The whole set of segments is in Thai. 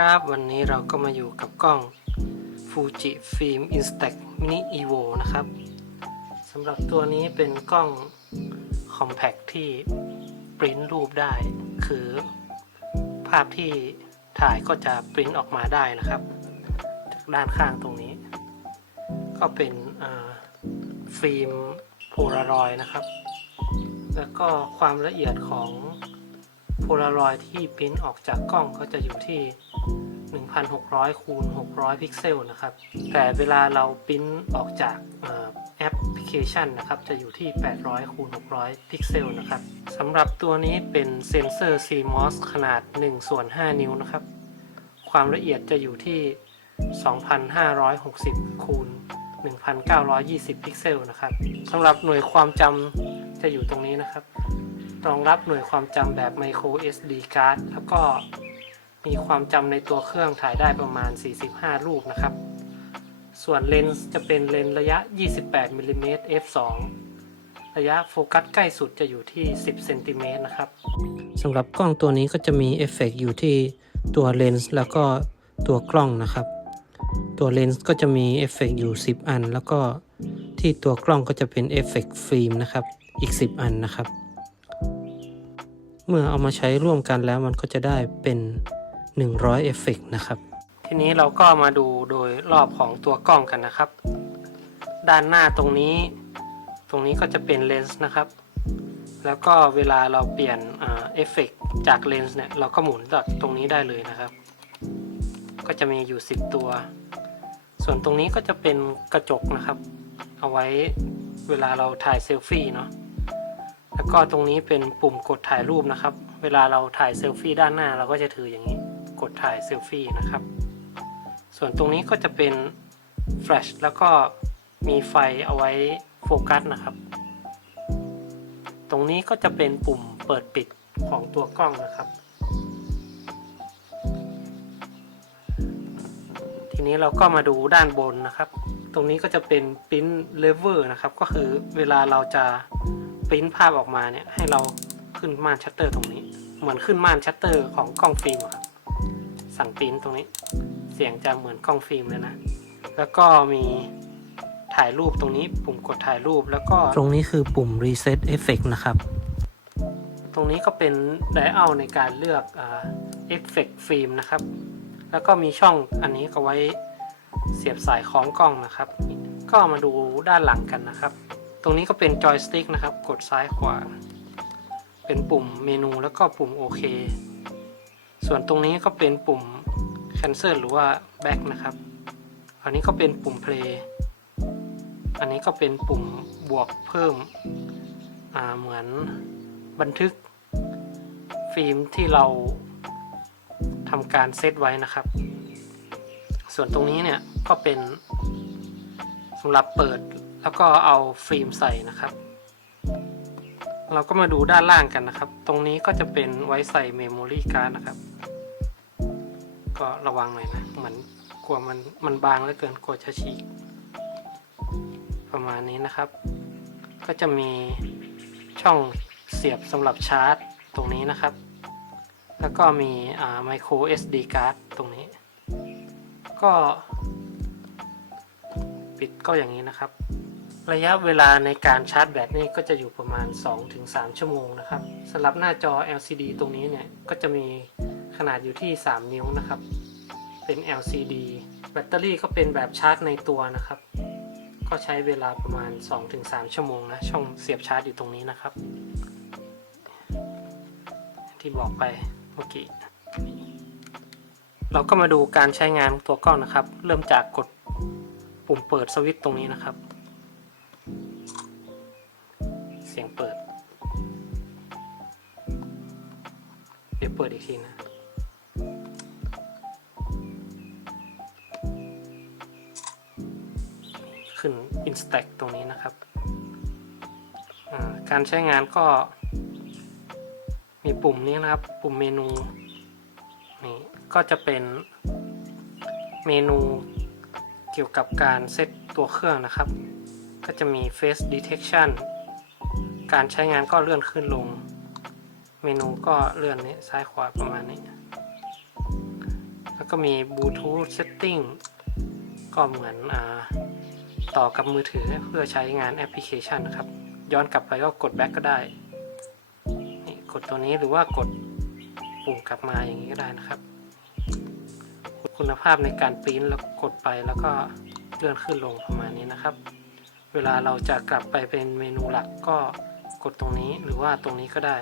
ครับ วันนี้เราก็มาอยู่กับกล้อง Fuji Film Instax Mini Evo นะครับสำหรับตัวนี้เป็นกล้อง Compact ที่ปริ้นรูปได้ คือภาพที่ถ่ายก็จะปริ้นออกมาได้นะครับ จากด้านข้างตรงนี้ ก็เป็นฟิล์มโพลารอยนะครับ แล้วก็ความละเอียดของ โพลารอยที่ปริ้นออกจากกล้องก็จะอยู่ที่ 1,600 คูณ 600 พิกเซลนะครับ แต่เวลาเราปริ้นออกจากแอปพลิเคชันนะครับ จะอยู่ที่ 800 คูณ 600 พิกเซลนะครับสำหรับตัวนี้เป็นเซนเซอร์ CMOS ขนาด1ส่วน5นิ้วนะครับ ความละเอียดจะอยู่ที่ 2,560 คูณ 1,920 พิกเซลนะครับสำหรับหน่วยความจำจะอยู่ตรงนี้นะครับ รองรับหน่วยความจำแบบ micro SD card แล้วก็มีความจำในตัวเครื่องถ่ายได้ประมาณ 45 รูปนะครับ ส่วนเลนส์จะเป็นเลนส์ระยะ 28มิลลิเมตร f2 ระยะโฟกัสใกล้สุดจะอยู่ที่ 10เซนติเมตรนะครับสำหรับกล้องตัวนี้ก็จะมีเอฟเฟกอยู่ที่ตัวเลนส์แล้วก็ตัวกล้องนะครับ ตัวเลนส์ก็จะมีเอฟเฟกอยู่ 10 อัน แล้วก็ที่ตัวกล้องก็จะเป็นเอฟเฟกฟิล์มนะครับ อีก 10 อันนะครับ เมื่อเอามาใช้ร่วมกันแล้วมันก็จะได้เป็น 100 เอฟเฟกนะครับ ทีนี้เราก็มาดูโดยรอบของตัวกล้องกันนะครับ ด้านหน้าตรงนี้ ตรงนี้ก็จะเป็นเลนส์นะครับ แล้วก็เวลาเราเปลี่ยนเอฟเฟกจากเลนส์เนี่ยเราก็หมุนจากตรงนี้ได้เลยนะครับ ก็จะมีอยู่ 10 ตัว ส่วนตรงนี้ก็จะเป็นกระจกนะครับ เอาไว้เวลาเราถ่ายเซลฟี่เนาะ แล้วก็ตรงนี้เป็นปุ่มกดถ่ายรูปนะครับ เวลาเราถ่ายเซลฟี่ด้านหน้าเราก็จะถืออย่างนี้ กดถ่ายเซลฟี่นะครับ ส่วนตรงนี้ก็จะเป็นแฟลชแล้วก็มีไฟเอาไว้โฟกัสนะครับ ตรงนี้ก็จะเป็นปุ่มเปิดปิดของตัวกล้องนะครับ ทีนี้เราก็มาดูด้านบนนะครับ ตรงนี้ก็จะเป็นปริ้นเลเวอร์นะครับ ก็คือเวลาเราจะ ปริ้นภาพออกมาเนี่ยให้เราขึ้นม่านชัตเตอร์ตรงนี้ เหมือนขึ้นม่านชัตเตอร์ของกล้องฟิล์มอะครับสั่งปริ้นตรงนี้ เสียงจะเหมือนกล้องฟิล์มเลยนะ แล้วก็มีถ่ายรูปตรงนี้ปุ่มกดถ่ายรูปแล้วก็ตรงนี้คือปุ่ม reset effect นะครับ ตรงนี้ก็เป็นไดอัลในการเลือกเอฟเฟกฟิล์มนะครับ แล้วก็มีช่องอันนี้ก็ไว้เสียบสายคล้องกล้องนะครับ ก็มาดูด้านหลังกันนะครับ ตรงนี้ก็เป็นจอยสติ๊กนะครับ กดซ้ายขวา เป็นปุ่มเมนูแล้วก็ปุ่มโอเค ส่วนตรงนี้ก็เป็นปุ่ม cancel หรือว่า back นะครับ อันนี้ก็เป็นปุ่ม play อันนี้ก็เป็นปุ่มบวกเพิ่ม เหมือนบันทึก ฟิล์มที่เราทำการเซตไว้นะครับ ส่วนตรงนี้เนี่ยก็เป็นสำหรับเปิด แล้วก็เอาฟิล์มใส่นะครับ เราก็มาดูด้านล่างกันนะครับ ตรงนี้ก็จะเป็นไว้ใส่เมมโมรี่การ์ดนะครับ ก็ระวังหน่อยนะ เหมือนกลัวมันมันบางเหลือเกินกลัวจะฉีกประมาณนี้นะครับ ก็จะมีช่องเสียบสำหรับชาร์จตรงนี้นะครับ แล้วก็มีอ่า micro SD card ตรงนี้ ก็ ปิดก็อย่างนี้นะครับ ระยะเวลาในการชาร์จแบตนี่ก็จะอยู่ประมาณ 2-3 ชั่วโมงนะครับสำหรับหน้าจอ LCD ตรงนี้เนี่ยก็จะมีขนาดอยู่ที่ 3 นิ้วนะครับ เป็น LCD แบตเตอรี่ก็เป็นแบบชาร์จในตัวนะครับ ก็ใช้เวลาประมาณ 2-3 ชั่วโมงนะ ช่องเสียบชาร์จอยู่ตรงนี้นะครับ ที่บอกไปเมื่อกี้เราก็มาดูการใช้งานตัวกล้องนะครับ เริ่มจากกดปุ่มเปิดสวิตช์ตรงนี้นะครับ สียงเปิด เดี๋ยวเปิดอีกทีนะ ขึ้น Instax ตรงนี้นะครับการใช้งานก็มีปุ่มนี้นะครับ ปุ่มเมนูนี่ก็จะเป็นเมนูเกี่ยวกับการเซตตัวเครื่องนะครับ ก็จะมี Face Detection การใช้งานก็เลื่อนขึ้นลง เมนูก็เลื่อนนี้ซ้ายขวาประมาณนี้ แล้วก็มีบลูทูธเซตติ้งก็เหมือนอต่อกับมือถือเพื่อใช้งานแอปพลิเคชันนะครับ ย้อนกลับไปก็กดแบ็กก็ได้นี่กดตัวนี้หรือว่ากดปุ่มกลับมาอย่างนี้ก็ได้นะครับ คุณภาพในการปริ้นแล้วกดไปแล้วก็เลื่อนขึ้นลงประมาณนี้นะครับ เวลาเราจะกลับไปเป็นเมนูหลักก็ กดตรงนี้หรือว่าตรงนี้ก็ได้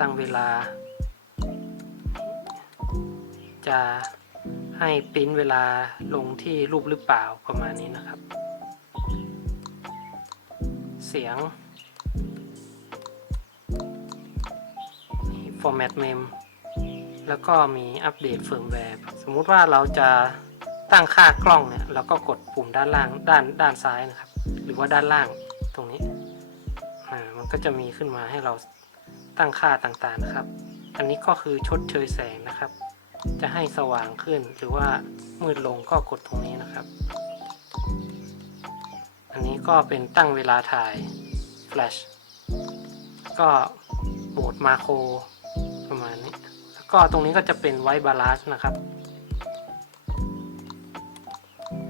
ตั้งเวลา จะให้ปริ้นเวลาลงที่รูปหรือเปล่าประมาณนี้นะครับ เสียง format mem แล้วก็มีอัปเดตเฟิร์มแวร์สมมุติว่าเราจะตั้งค่ากล้องเนี่ยเราก็กดปุ่มด้านล่างด้านด้านซ้ายนะครับ หรือว่าด้านล่างตรงนี้ ก็จะมีขึ้นมาให้เราตั้งค่าต่างๆนะครับ อันนี้ก็คือชดเชยแสงนะครับ จะให้สว่างขึ้นหรือว่ามืดลงก็กดตรงนี้นะครับ อันนี้ก็เป็นตั้งเวลาถ่าย flash ก็โหมดมาโครประมาณนี้ แล้วก็ตรงนี้ก็จะเป็นไวบาลานซ์นะครับ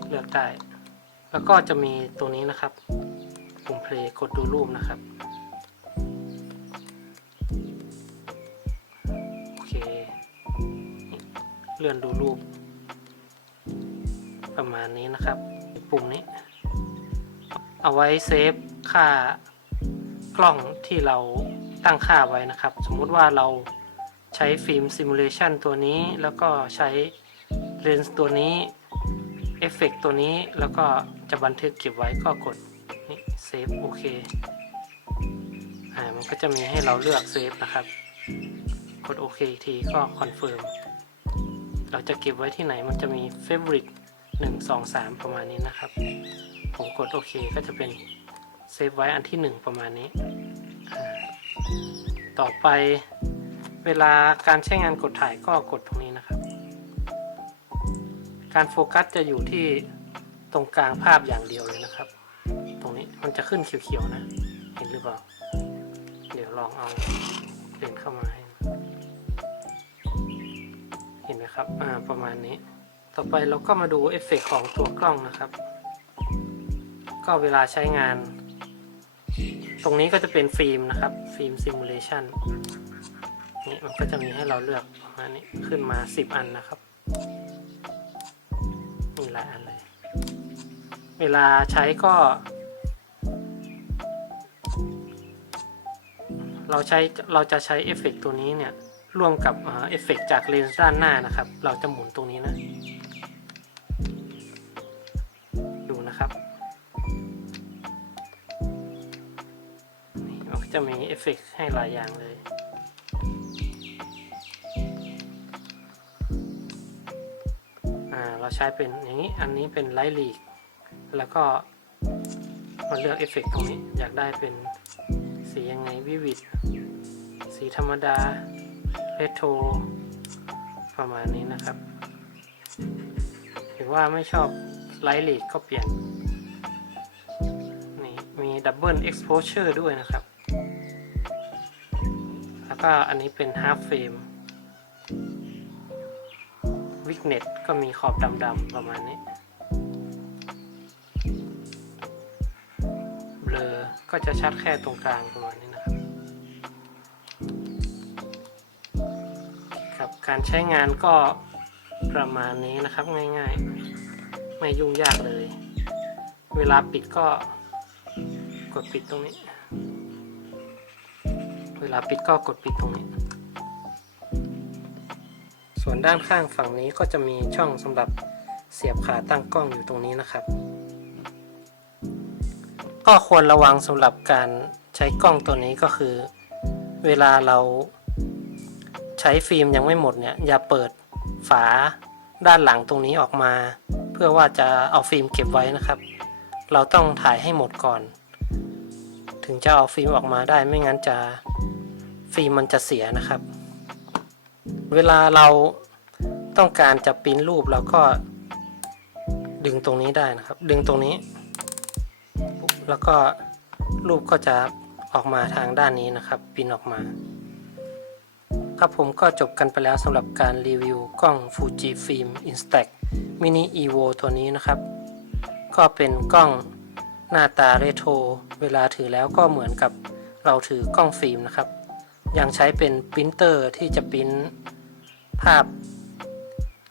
เลือกได้ แล้วก็จะมีตัวนี้นะครับ ปุ่มเพลย์กดดูรูปนะครับ เลื่อนดูรูป ประมาณนี้นะครับ ปุ่มนี้ เอาไว้เซฟค่ากล้องที่เราตั้งค่าไว้นะครับ สมมุติว่าเราใช้ฟิล์มซิมูเลชันตัวนี้ แล้วก็ใช้เลนส์ตัวนี้เอฟเฟกตัวนี้แล้วก็จะบันทึกเก็บไว้ก็กดนี่เซฟโอเคอ่ามันก็จะมีให้เราเลือกเซฟนะครับ กดโอเคอีกทีก็คอนเฟิร์ม เราจะเก็บไว้ที่ไหนมันจะมี favorite 1 2 3 ประมาณนี้นะครับ ผมกดโอเคก็จะเป็นเซฟไว้อันที่ 1 ประมาณนี้ ต่อไปเวลาการใช้งานกดถ่ายก็กดตรงนี้นะครับ การโฟกัสจะอยู่ที่ตรงกลางภาพอย่างเดียวเลยนะครับ ตรงนี้มันจะขึ้นเขียวๆนะ เห็นหรือเปล่า เดี๋ยวลองเอาเลนส์เข้ามา นไหมครับ อ่า ประมาณนี้ ต่อไปเราก็มาดูเอฟเฟกของตัวกล้องนะครับ ก็เวลาใช้งาน ตรงนี้ก็จะเป็นฟิล์มนะครับ ฟิล์มซิมูเลชันนี่มันก็จะมีให้เราเลือกประมาณนี้ ขึ้นมา 10 อันนะครับ มีหลายอันเลย เวลาใช้ก็ เราใช้ เราจะใช้เอฟเฟกตัวนี้เนี่ย ร่วมกับเอฟเฟกต์จากเลนส์ด้านหน้านะครับ เราจะหมุนตรงนี้นะ ดูนะครับมันจะมีเอฟเฟกต์ให้หลายอย่างเลย เราใช้เป็นอย่างนี้ อันนี้เป็นไลท์ลีก แล้วก็มาเลือกเอฟเฟกต์ตรงนี้ อยากได้เป็นสียังไงวิวิด สีธรรมดา โทรประมาณนี้นะครับ หรือว่าไม่ชอบไลท์ลีกก็เปลี่ยน นี่มีดับเบิลเอ็กซ์โพเชอร์ด้วยนะครับ แล้วก็อันนี้เป็นฮา f เฟรมวิกเน็ตก็มีขอบดำๆประมาณนี้เบลอก็จะชัดแค่ตรงกลางประมาณนี้ การใช้งานก็ประมาณนี้นะครับง่ายๆ ไม่ยุ่งยากเลย เวลาปิดก็กดปิดตรงนี้ เวลาปิดก็กดปิดตรงนี้ ส่วนด้านข้างฝั่งนี้ก็จะมีช่องสำหรับเสียบขาตั้งกล้องอยู่ตรงนี้นะครับ ก็ควรระวังสำหรับการใช้กล้องตัวนี้ก็คือ เวลาเรา ใช้ฟิล์มยังไม่หมดเนี่ยอย่าเปิดฝาด้านหลังตรงนี้ออกมา เพื่อว่าจะเอาฟิล์มเก็บไว้นะครับ เราต้องถ่ายให้หมดก่อน ถึงจะเอาฟิล์มออกมาได้ไม่งั้นจะฟิล์มมันจะเสียนะครับ เวลาเราต้องการจะปริ้นรูปเราก็ดึงตรงนี้ได้นะครับ ดึงตรงนี้ แล้วก็รูปก็จะออกมาทางด้านนี้นะครับปริ้นออกมา ครับผมก็จบกันไปแล้วสำหรับการรีวิวกล้อง Fujifilm Instax Mini Evo ตัวนี้นะครับ ก็เป็นกล้องหน้าตาเรโทรเวลาถือแล้วก็เหมือนกับเราถือกล้องฟิล์มนะครับ ยังใช้เป็นปรินเตอร์ที่จะปริ้นภาพ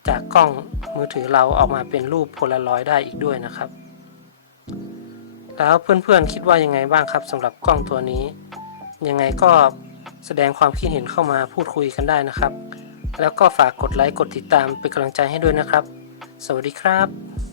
จากกล้องมือถือเราออกมาเป็นรูปโพลารอยด์ได้อีกด้วยนะครับ แล้วเพื่อนๆคิดว่ายังไงบ้างครับสำหรับกล้องตัวนี้ ยังไงก็ แสดงความคิดเห็นเข้ามาพูดคุยกันได้นะครับ แล้วก็ฝากกดไลค์กดติดตามเป็นกำลังใจให้ด้วยนะครับ สวัสดีครับ